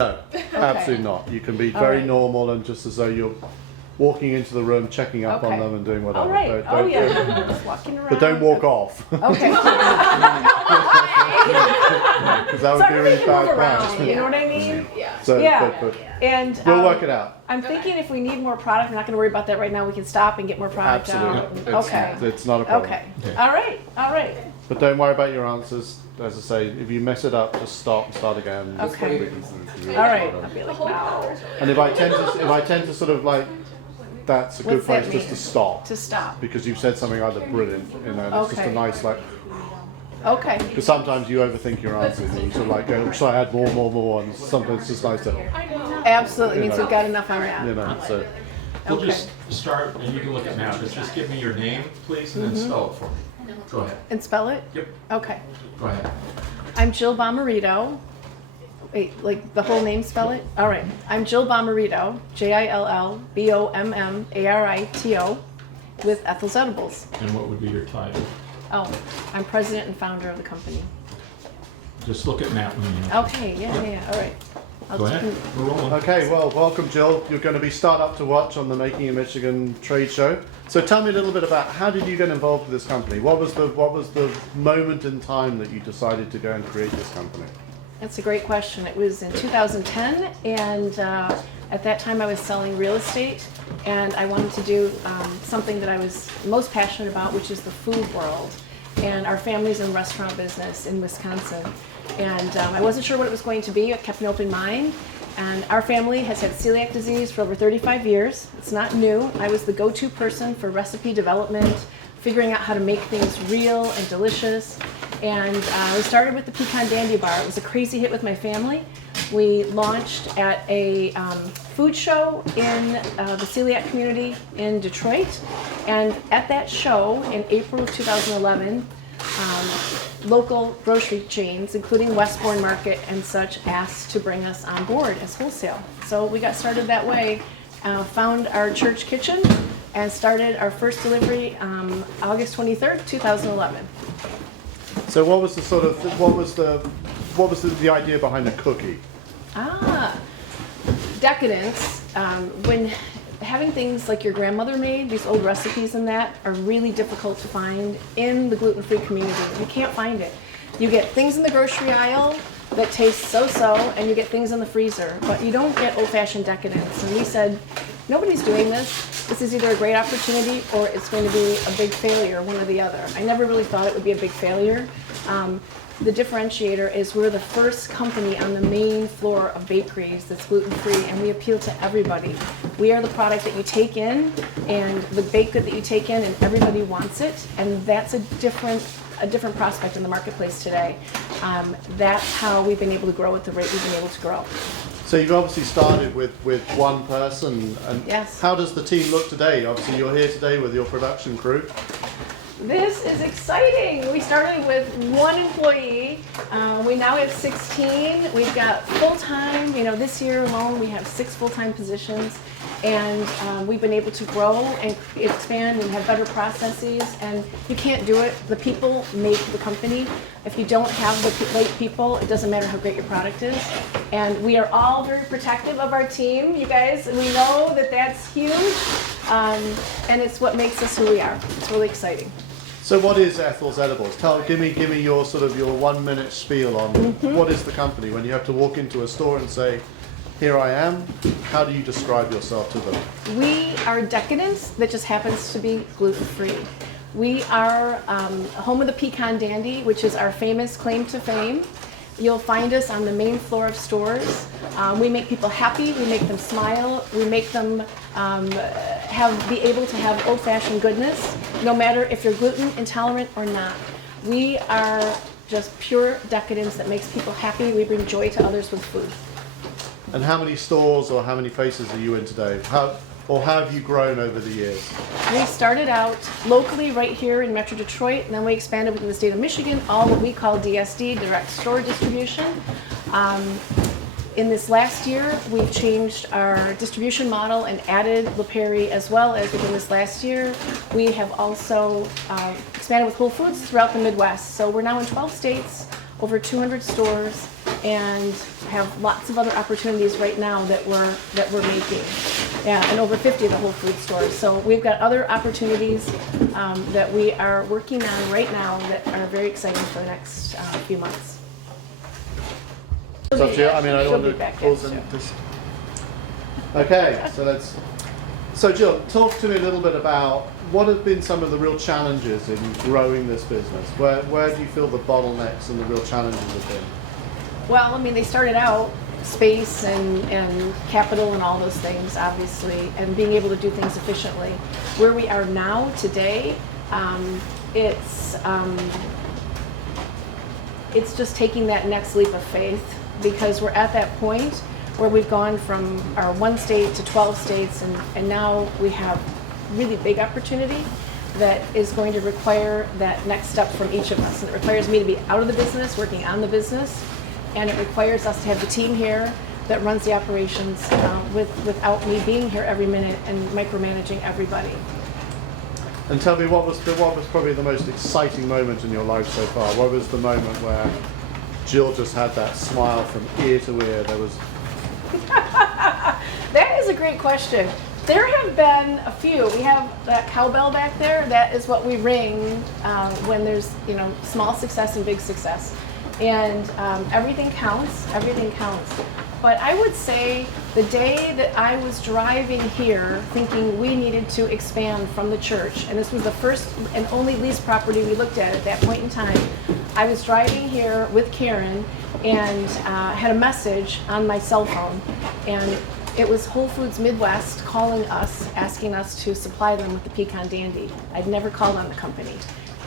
No, absolutely not. You can be very normal and just as though you're walking into the room, checking up on them and doing whatever. All right. Just walking around. But don't walk off. Okay. Because that would be really bad. You know what I mean? Yeah. So, Yeah. And we'll work it out. I'm thinking if we need more product, we're not going to worry about that right now. We can stop and get more product out. Absolutely. Okay. It's not a problem. Okay. All right. But don't worry about your answers. As I say, if you mess it up, just stop and start again. Okay. All right. I'll be like, no. And if I tend to sort of like, that's a good What's that place just mean? to stop. To stop. Because you've said something either brilliant, you know, and it's just a Okay. nice like. Okay. Because sometimes you overthink your answers and you sort of like go, should I add more, and sometimes it's just nice to, Absolutely. Means we've got enough on that. you know, so. We'll Okay. just start, and you can look at maps. Just give me your name, please, and then spell it for me. Go ahead. And spell it? Yep. Okay. Go ahead. I'm Jill Bomarito. Wait, like the whole name, spell it? All right. I'm Jill Bomarito, JILLBOMMARITO, with Ethel's Edibles. And what would be your title? Oh, I'm president and founder of the company. Just look at map when you know. Okay, yeah. All right. I'll Go just- ahead. We're rolling. Okay, well, welcome, Jill. You're going to be start up to watch on the Making in Michigan trade show. So tell me a little bit about how did you get involved with this company? What was the moment in time that you decided to go and create this company? That's a great question. It was in 2010, and at that time I was selling real estate, and I wanted to do something that I was most passionate about, which is the food world. And our family's in restaurant business in Wisconsin. And I wasn't sure what it was going to be. I kept an open mind. And our family has had celiac disease for over 35 years. It's not new. I was the go-to person for recipe development, figuring out how to make things real and delicious. And we started with the Pecan Dandy Bar. It was a crazy hit with my family. We launched at a food show in the celiac community in Detroit. And at that show in April of 2011, local grocery chains, including Westbourne Market and such, asked to bring us on board as wholesale. So we got started that way, found our church kitchen, and started our first delivery August 23rd, 2011. So what was the idea behind the cookie? Decadence. When having things like your grandmother made, these old recipes and that are really difficult to find in the gluten-free community. You can't find it. You get things in the grocery aisle that taste so-so, and you get things in the freezer, but you don't get old-fashioned decadence. And we said, nobody's doing this. This is either a great opportunity or it's going to be a big failure, one or the other. I never really thought it would be a big failure. The differentiator is we're the first company on the main floor of bakeries that's gluten-free, and we appeal to everybody. We are the product that you take in, and the baked good that you take in, and everybody wants it, and that's a different prospect in the marketplace today. That's how we've been able to grow at the rate we've been able to grow. So you've obviously started with one person, and Yes. How does the team look today? Obviously you're here today with your production crew. This is exciting. We started with one employee. We now have 16. We've got full-time, this year alone we have 6 full-time positions. And we've been able to grow and expand and have better processes. And you can't do it. The people make the company. If you don't have the right people, it doesn't matter how great your product is. And we are all very protective of our team, you guys. And we know that that's huge. And it's what makes us who we are. It's really exciting. So what is Ethel's Edibles? Give me your 1-minute spiel on what is the company when you have to walk into a store and say, here I am. How do you describe yourself to them? We are decadence that just happens to be gluten-free. We are home of the Pecan Dandy, which is our famous claim to fame. You'll find us on the main floor of stores. We make people happy, we make them smile, we make them be able to have old-fashioned goodness, no matter if you're gluten intolerant or not. We are just pure decadence that makes people happy. We bring joy to others with food. And how many stores or how many faces are you in today? How have you grown over the years? We started out locally right here in Metro Detroit, and then we expanded within the state of Michigan, all what we call DSD, direct store distribution. In this last year, we've changed our distribution model and added LaPerry, as well as within this last year, we have also expanded with Whole Foods throughout the Midwest. So we're now in 12 states, over 200 stores, and have lots of other opportunities right now that we're making. Yeah, and over 50 of the Whole Food stores. So we've got other opportunities that we are working on right now that are very exciting for the next few months. It's up to you. I mean, I She'll don't be want to back cause in, any too. Okay, so let's. So Jill, talk to me a little bit about what have been some of the real challenges in growing this business. Where do you feel the bottlenecks and the real challenges have been? Well, I mean, they started out space and capital and all those things, obviously, and being able to do things efficiently. Where we are now today, it's just taking that next leap of faith, because we're at that point where we've gone from our 1 state to 12 states, and now we have really big opportunity that is going to require that next step from each of us. And it requires me to be out of the business, working on the business, and it requires us to have the team here that runs the operations without me being here every minute and micromanaging everybody. And tell me, what was probably the most exciting moment in your life so far? What was the moment where Jill just had that smile from ear to ear? There was. That is a great question. There have been a few. We have that cowbell back there. That is what we ring when there's, small success and big success. And everything counts. Everything counts. But I would say the day that I was driving here thinking we needed to expand from the church, and this was the first and only lease property we looked at that point in time, I was driving here with Karen and had a message on my cell phone, and it was Whole Foods Midwest calling us, asking us to supply them with the pecan dandy. I'd never called on the company.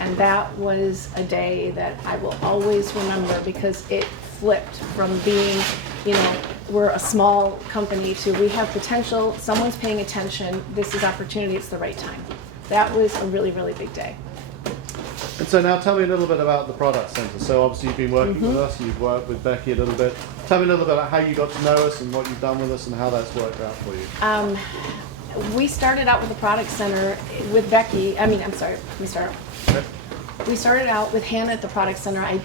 And that was a day that I will always remember, because it flipped from being, we're a small company to we have potential, someone's paying attention, this is opportunity, it's the right time. That was a really, really big day. And so now tell me a little bit about the product center. So obviously you've been working with us, you've worked with Becky a little bit. Tell me a little bit about how you got to know us and what you've done with us and how that's worked out for you. We started out with the product center with Becky. We started out with Hannah at the product center. I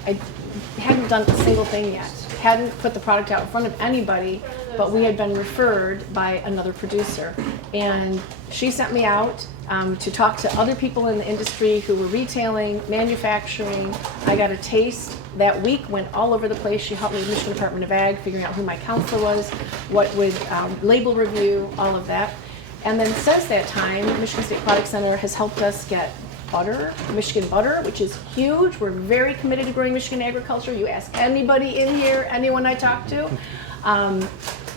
hadn't done a single thing yet. Hadn't put the product out in front of anybody, but we had been referred by another producer. And she sent me out to talk to other people in the industry who were retailing, manufacturing. I got a taste that week, went all over the place. She helped me with Michigan Department of Ag, figuring out who my counselor was, what with label review, all of that. And then since that time, Michigan State Product Center has helped us get butter, Michigan butter, which is huge. We're very committed to growing Michigan agriculture. You ask anybody in here, anyone I talk to.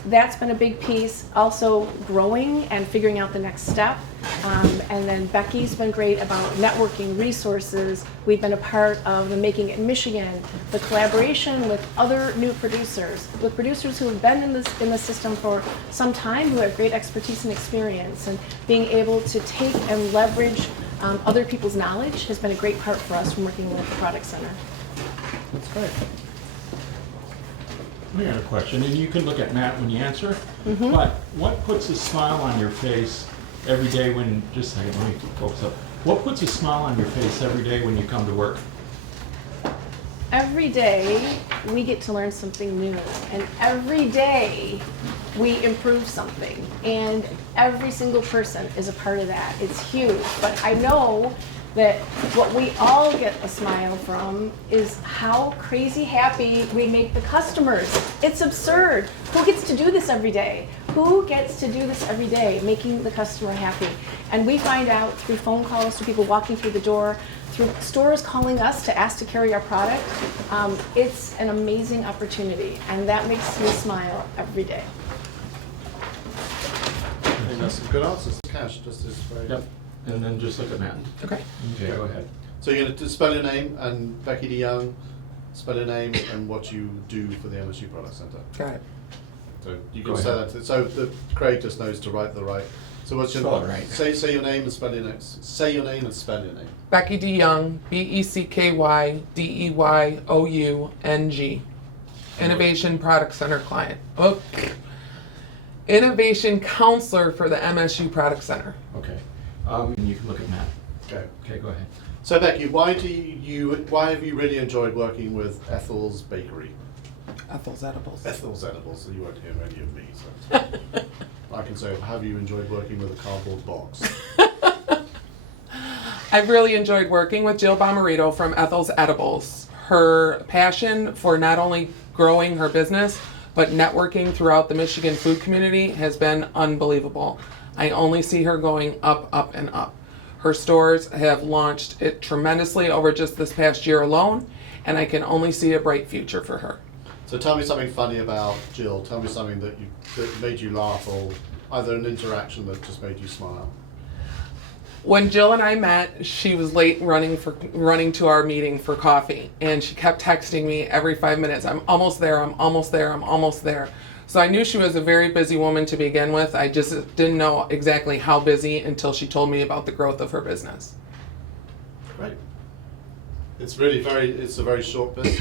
That's been a big piece. Also growing and figuring out the next step. And then Becky's been great about networking resources. We've been a part of the Making It in Michigan, the collaboration with other new producers, with producers who have been in the system for some time, who have great expertise and experience, and being able to take and leverage other people's knowledge has been a great part for us from working with the Product Center. That's great. I got a question, and you can look at Matt when you answer, but what puts a smile on your face every day when, just a second, let me focus up. What puts a smile on your face every day when you come to work? Every day we get to learn something new, and every day we improve something, and every single person is a part of that. It's huge, but I know that what we all get a smile from is how crazy happy we make the customers. It's absurd. Who gets to do this every day? Who gets to do this every day, making the customer happy? And we find out through phone calls, through people walking through the door, through stores calling us to ask to carry our product. It's an amazing opportunity, and that makes me smile every day. I think that's some good answers. Cash, just this very. Yep, and then just look at Matt. Okay. Okay, go ahead. So you're going to spell your name, and Becky DeYoung, spell your name and what you do for the MSU Product Center. Got it. So you Go can say ahead. that. So the Craig just knows to write the right. So what's your Spell it right. Say your name and spell your name. Say your name and spell your name. Becky DeYoung, BeckyDeyoung. Innovation Product Center client. Oh. Innovation counselor for the MSU Product Center. Okay, and you can look at Matt. Okay. Okay, go ahead. So Becky, why have you really enjoyed working with Ethel's Bakery? Ethel's Edibles. Ethel's Edibles, so you won't hear any of me. So I can say, have you enjoyed working with a cardboard box? I've really enjoyed working with Jill Bomarito from Ethel's Edibles. Her passion for not only growing her business, but networking throughout the Michigan food community has been unbelievable. I only see her going up, up, and up. Her stores have launched it tremendously over just this past year alone, and I can only see a bright future for her. So tell me something funny about Jill. Tell me something that made you laugh, or either an interaction that just made you smile. When Jill and I met, she was late running to our meeting for coffee, and she kept texting me every 5 minutes, I'm almost there, I'm almost there, I'm almost there. So I knew she was a very busy woman to begin with. I just didn't know exactly how busy until she told me about the growth of her business. Great. It's a very short business.